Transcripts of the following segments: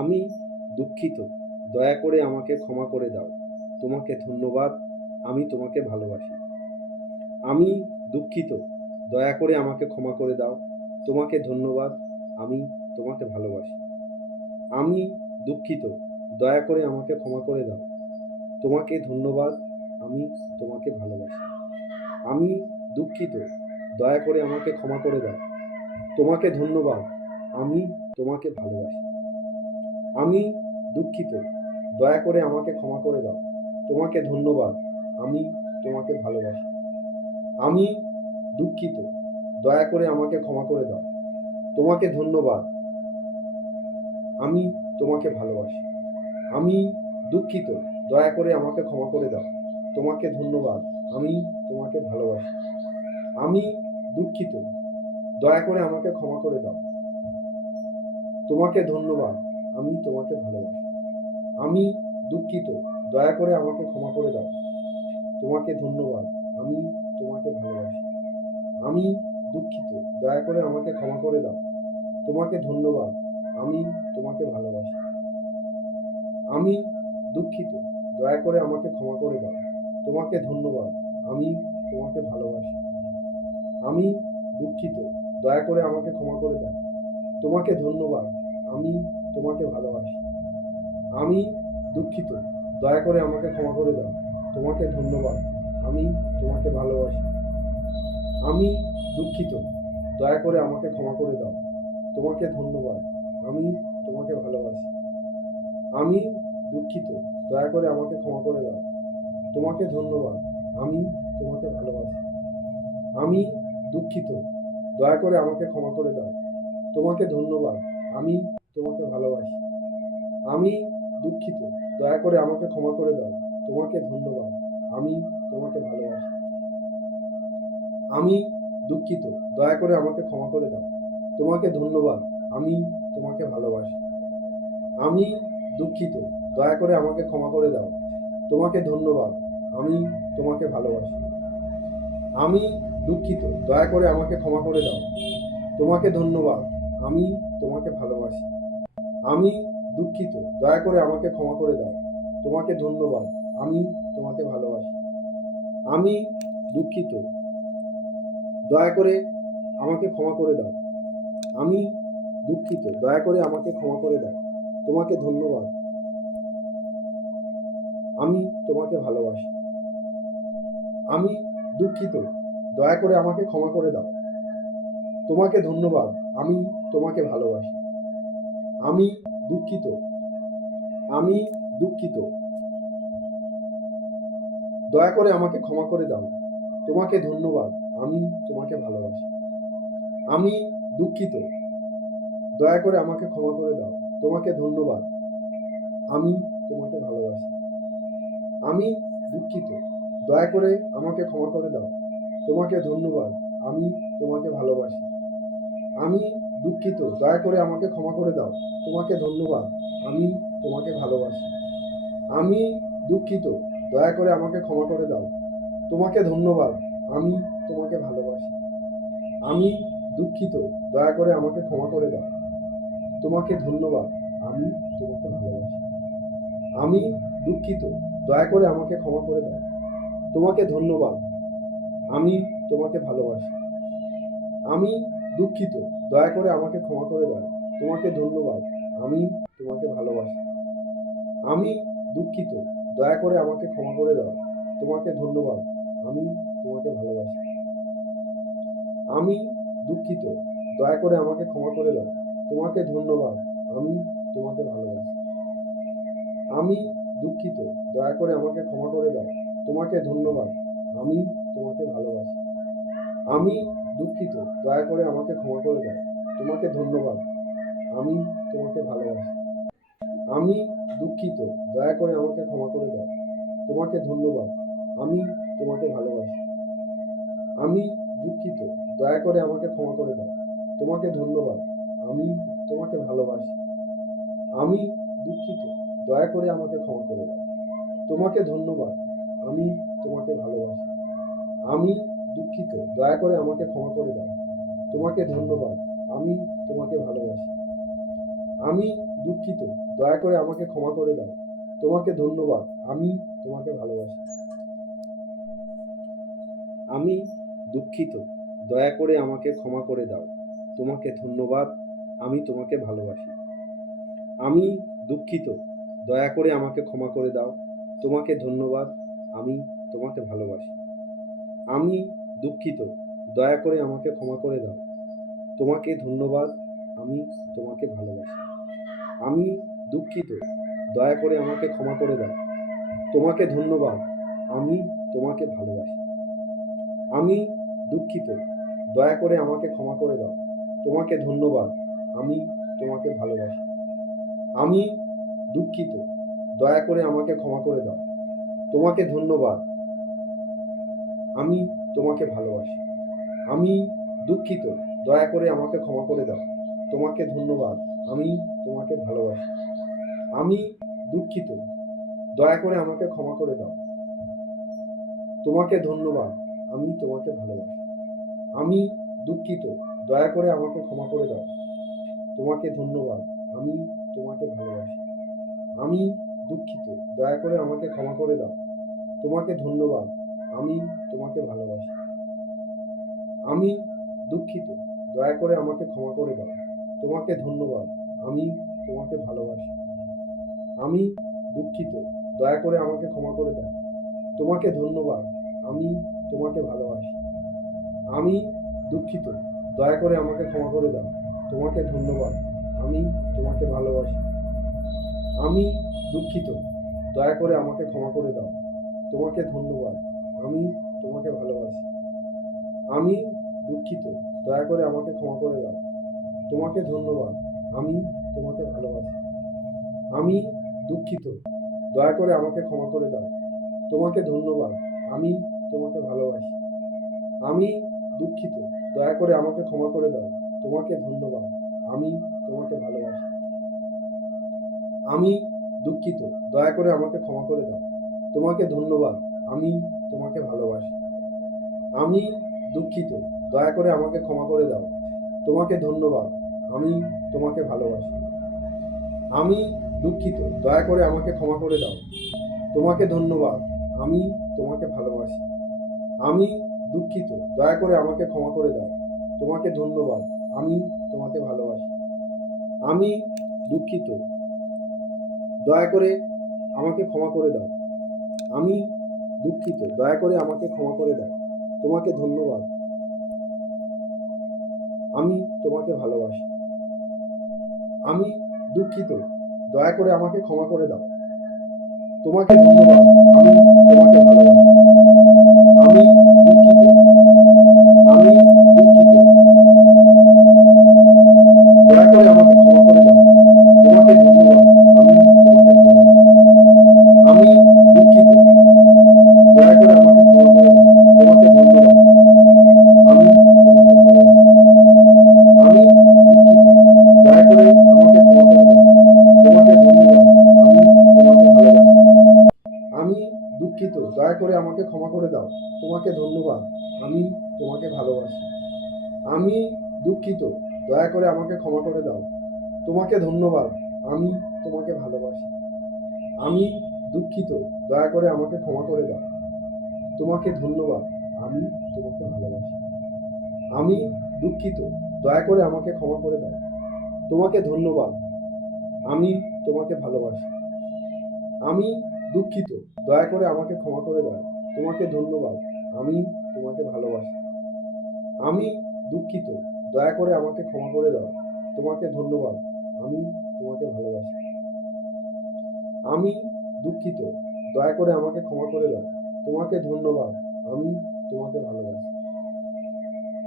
আমি দুঃখিত। দয়া করে আমাকে ক্ষমা করে দাও। তোমাকে ধন্যবাদ। আমি তোমাকে ভালোবাসি। আমি দুঃখিত। দয়া করে আমাকে ক্ষমা করে দাও। তোমাকে ধন্যবাদ। আমি তোমাকে ভালোবাসি। আমি দুঃখিত। দয়া করে আমাকে ক্ষমা করে দাও। তোমাকে ধন্যবাদ। আমি তোমাকে ভালোবাসি। আমি দুঃখিত। দয়া করে আমাকে ক্ষমা করে দাও। তোমাকে ধন্যবাদ। আমি তোমাকে ভালোবাসি। আমি দুঃখিত। দয়া করে আমাকে ক্ষমা করে দাও। তোমাকে ধন্যবাদ। আমি তোমাকে ভালোবাসি। আমি দুঃখিত। দয়া করে আমাকে ক্ষমা করে দাও। তোমাকে ধন্যবাদ। আমি তোমাকে ভালোবাসি। আমি দুঃখিত। দয়া করে আমাকে ক্ষমা করে দাও। তোমাকে ধন্যবাদ। আমি তোমাকে ভালোবাসি। আমি দুঃখিত। দয়া করে আমাকে ক্ষমা করে দাও। তোমাকে ধন্যবাদ। আমি তোমাকে ভালোবাসি। আমি দুঃখিত, দয়া করে আমাকে ক্ষমা করে দাও। তোমাকে ধন্যবাদ, আমি তোমাকে ভালোবাসি। আমি দুঃখিত, দয়া করে আমাকে ক্ষমা করে দাও। তোমাকে ধন্যবাদ, আমি তোমাকে ভালোবাসি। আমি দুঃখিত, দয়া করে আমাকে ক্ষমা করে দাও। তোমাকে ধন্যবাদ, আমি তোমাকে ভালোবাসি। আমি দুঃখিত, দয়া করে আমাকে ক্ষমা করে দাও। তোমাকে ধন্যবাদ, আমি তোমাকে ভালোবাসি। আমি দুঃখিত, দয়া করে আমাকে ক্ষমা করে দাও। তোমাকে ধন্যবাদ, আমি তোমাকে ভালোবাসি। আমি দুঃখিত, দয়া করে আমাকে ক্ষমা করে দাও। তোমাকে ধন্যবাদ, আমি তোমাকে ভালোবাসি। আমি দুঃখিত, দয়া করে আমাকে ক্ষমা করে দাও। তোমাকে ধন্যবাদ, আমি তোমাকে ভালোবাসি। আমি দুঃখিত, দয়া করে আমাকে ক্ষমা করে দাও। তোমাকে ধন্যবাদ, আমি তোমাকে ভালোবাসি। আমি দুঃখিত, দয়া করে আমাকে ক্ষমা করে দাও। তোমাকে ধন্যবাদ, আমি তোমাকে ভালোবাসি। আমি দুঃখিত, দয়া করে আমাকে ক্ষমা করে দাও। তোমাকে ধন্যবাদ, আমি তোমাকে ভালোবাসি। আমি দুঃখিত, দয়া করে আমাকে ক্ষমা করে দাও। তোমাকে ধন্যবাদ, আমি তোমাকে ভালোবাসি। আমি দুঃখিত, দয়া করে আমাকে ক্ষমা করে দাও। তোমাকে ধন্যবাদ, আমি তোমাকে ভালোবাসি। আমি দুঃখিত, দয়া করে আমাকে ক্ষমা করে দাও। তোমাকে ধন্যবাদ, আমি তোমাকে ভালোবাসি। আমি দুঃখিত, দয়া করে আমাকে ক্ষমা করে দাও। আমি দুঃখিত, দয়া করে আমাকে ক্ষমা করে দাও। তোমাকে ধন্যবাদ, আমি তোমাকে ভালোবাসি। আমি দুঃখিত, দয়া করে আমাকে ক্ষমা করে দাও। তোমাকে ধন্যবাদ, আমি তোমাকে ভালোবাসি। আমি দুঃখিত। আমি দুঃখিত। দয়া করে আমাকে ক্ষমা করে দাও। তোমাকে ধন্যবাদ। আমি তোমাকে ভালোবাসি। আমি দুঃখিত। দয়া করে আমাকে ক্ষমা করে দাও। তোমাকে ধন্যবাদ। আমি তোমাকে ভালোবাসি। আমি দুঃখিত। দয়া করে আমাকে ক্ষমা করে দাও। তোমাকে ধন্যবাদ। আমি তোমাকে ভালোবাসি। আমি দুঃখিত, দয়া করে আমাকে ক্ষমা করে দাও। তোমাকে ধন্যবাদ, আমি তোমাকে ভালোবাসি। আমি দুঃখিত, দয়া করে আমাকে ক্ষমা করে দাও। তোমাকে ধন্যবাদ, আমি তোমাকে ভালোবাসি। আমি দুঃখিত, দয়া করে আমাকে ক্ষমা করে দাও। তোমাকে ধন্যবাদ, আমি তোমাকে ভালোবাসি। আমি দুঃখিত, দয়া করে আমাকে ক্ষমা করে দাও। তোমাকে ধন্যবাদ, আমি তোমাকে ভালোবাসি। আমি দুঃখিত দয়া করে আমাকে ক্ষমা করে দাও। তোমাকে ধন্যবাদ। আমি তোমাকে ভালোবাসি। আমি দুঃখিত। দয়া করে আমাকে ক্ষমা করে দাও। তোমাকে ধন্যবাদ। আমি তোমাকে ভালোবাসি। আমি দুঃখিত। দয়া করে আমাকে ক্ষমা করে দাও। তোমাকে ধন্যবাদ। আমি তোমাকে ভালোবাসি। আমি দুঃখিত। দয়া করে আমাকে ক্ষমা করে দাও। তোমাকে ধন্যবাদ। আমি তোমাকে ভালোবাসি। আমি দুঃখিত, দয়া করে আমাকে ক্ষমা করে দাও। তোমাকে ধন্যবাদ। আমি তোমাকে ভালোবাসি। আমি দুঃখিত, দয়া করে আমাকে ক্ষমা করে দাও। তোমাকে ধন্যবাদ। আমি তোমাকে ভালোবাসি। আমি দুঃখিত, দয়া করে আমাকে ক্ষমা করে দাও। তোমাকে ধন্যবাদ। আমি তোমাকে ভালোবাসি। আমি দুঃখিত, দয়া করে আমাকে ক্ষমা করে দাও। তোমাকে ধন্যবাদ। আমি তোমাকে ভালোবাসি। আমি দুঃখিত, দয়া করে আমাকে ক্ষমা করে দাও। তোমাকে ধন্যবাদ, আমি তোমাকে ভালোবাসি। আমি দুঃখিত, দয়া করে আমাকে ক্ষমা করে দাও। তোমাকে ধন্যবাদ, আমি তোমাকে ভালোবাসি। আমি দুঃখিত, দয়া করে আমাকে ক্ষমা করে দাও। তোমাকে ধন্যবাদ, আমি তোমাকে ভালোবাসি। আমি দুঃখিত, দয়া করে আমাকে ক্ষমা করে দাও। তোমাকে ধন্যবাদ, আমি তোমাকে ভালোবাসি। আমি দুঃখিত, দয়া করে আমাকে ক্ষমা করে দাও। তোমাকে ধন্যবাদ, আমি তোমাকে ভালোবাসি। আমি দুঃখিত, দয়া করে আমাকে ক্ষমা করে দাও। তোমাকে ধন্যবাদ, আমি তোমাকে ভালোবাসি। আমি দুঃখিত, দয়া করে আমাকে ক্ষমা করে দাও। তোমাকে ধন্যবাদ, আমি তোমাকে ভালোবাসি। আমি দুঃখিত, দয়া করে আমাকে ক্ষমা করে দাও। তোমাকে ধন্যবাদ আমি তোমাকে ভালোবাসি। আমি দুঃখিত, দয়া করে আমাকে ক্ষমা করে দাও। তোমাকে ধন্যবাদ, আমি তোমাকে ভালোবাসি। আমি দুঃখিত, দয়া করে আমাকে ক্ষমা করে দাও। তোমাকে ধন্যবাদ, আমি তোমাকে ভালোবাসি। আমি দুঃখিত, দয়া করে আমাকে ক্ষমা করে দাও। তোমাকে ধন্যবাদ, আমি তোমাকে ভালোবাসি। আমি দুঃখিত, দয়া করে আমাকে ক্ষমা করে দাও। তোমাকে ধন্যবাদ আমি তোমাকে ভালোবাসি। আমি দুঃখিত। দয়া করে আমাকে ক্ষমা করে দাও। তোমাকে ধন্যবাদ। আমি তোমাকে ভালোবাসি। আমি দুঃখিত। দয়া করে আমাকে ক্ষমা করে দাও। তোমাকে ধন্যবাদ। আমি তোমাকে ভালোবাসি। আমি দুঃখিত। দয়া করে আমাকে ক্ষমা করে দাও। তোমাকে ধন্যবাদ। আমি তোমাকে ভালোবাসি। আমি দুঃখিত। দয়া করে আমাকে ক্ষমা করে দাও। তোমাকে ধন্যবাদ। আমি তোমাকে ভালোবাসি। আমি দুঃখিত, দয়া করে আমাকে ক্ষমা করে দাও। তোমাকে ধন্যবাদ, আমি তোমাকে ভালোবাসি। আমি দুঃখিত, দয়া করে আমাকে ক্ষমা করে দাও। তোমাকে ধন্যবাদ, আমি তোমাকে ভালোবাসি। আমি দুঃখিত, দয়া করে আমাকে ক্ষমা করে দাও। তোমাকে ধন্যবাদ, আমি তোমাকে ভালোবাসি। আমি দুঃখিত, দয়া করে আমাকে ক্ষমা করে দাও। তোমাকে ধন্যবাদ, আমি তোমাকে ভালোবাসি। আমি দুঃখিত, দয়া করে আমাকে ক্ষমা করে দাও। তোমাকে ধন্যবাদ, আমি তোমাকে ভালোবাসি। আমি দুঃখিত, দয়া করে আমাকে ক্ষমা করে দাও। তোমাকে ধন্যবাদ, আমি তোমাকে ভালোবাসি। আমি দুঃখিত, দয়া করে আমাকে ক্ষমা করে দাও। তোমাকে ধন্যবাদ, আমি তোমাকে ভালোবাসি। আমি দুঃখিত, দয়া করে আমাকে ক্ষমা করে দাও। আমি দুঃখিত, দয়া করে আমাকে ক্ষমা করে দাও। তোমাকে ধন্যবাদ। আমি তোমাকে ভালোবাসি। আমি দুঃখিত, দয়া করে আমাকে ক্ষমা করে দাও। তোমাকে ধন্যবাদ, আমি তোমাকে ভালোবাসি। আমি দুঃখিত আমি দুঃখিত। দয়া করে আমাকে ক্ষমা করে দাও। তোমাকে ধন্যবাদ। আমি তোমাকে ভালোবাসি। আমি দুঃখিত। দয়া করে আমাকে ক্ষমা করে দাও। তোমাকে ধন্যবাদ। আমি তোমাকে ভালোবাসি। আমি দুঃখিত। দয়া করে আমাকে ক্ষমা করে দাও। তোমাকে ধন্যবাদ। আমি তোমাকে ভালোবাসি। আমি দুঃখিত। দয়া করে আমাকে ক্ষমা করে দাও। তোমাকে ধন্যবাদ। আমি তোমাকে ভালোবাসি। আমি দুঃখিত, দয়া করে আমাকে ক্ষমা করে দাও। তোমাকে ধন্যবাদ, আমি তোমাকে ভালোবাসি। আমি দুঃখিত, দয়া করে আমাকে ক্ষমা করে দাও। তোমাকে ধন্যবাদ, আমি তোমাকে ভালোবাসি। আমি দুঃখিত, দয়া করে আমাকে ক্ষমা করে দাও। তোমাকে ধন্যবাদ, আমি তোমাকে ভালোবাসি।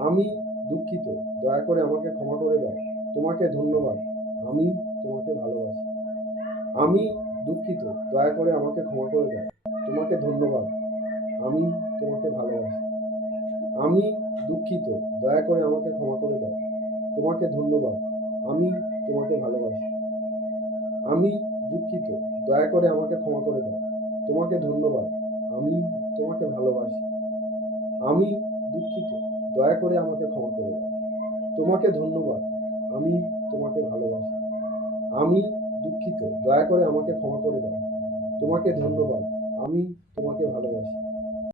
আমি দুঃখিত, দয়া করে আমাকে ক্ষমা করে দাও। তোমাকে ধন্যবাদ, আমি তোমাকে ভালোবাসি। আমি দুঃখিত, দয়া করে আমাকে ক্ষমা করে দাও। তোমাকে ধন্যবাদ। আমি তোমাকে ভালোবাসি। আমি দুঃখিত, দয়া করে আমাকে ক্ষমা করে দাও। তোমাকে ধন্যবাদ। আমি তোমাকে ভালোবাসি। আমি দুঃখিত, দয়া করে আমাকে ক্ষমা করে দাও। তোমাকে ধন্যবাদ। আমি তোমাকে ভালোবাসি। আমি দুঃখিত, দয়া করে আমাকে ক্ষমা করে দাও। তোমাকে ধন্যবাদ। আমি তোমাকে ভালোবাসি। আমি দুঃখিত। দয়া করে আমাকে ক্ষমা করে দাও। তোমাকে ধন্যবাদ। আমি তোমাকে ভালোবাসি।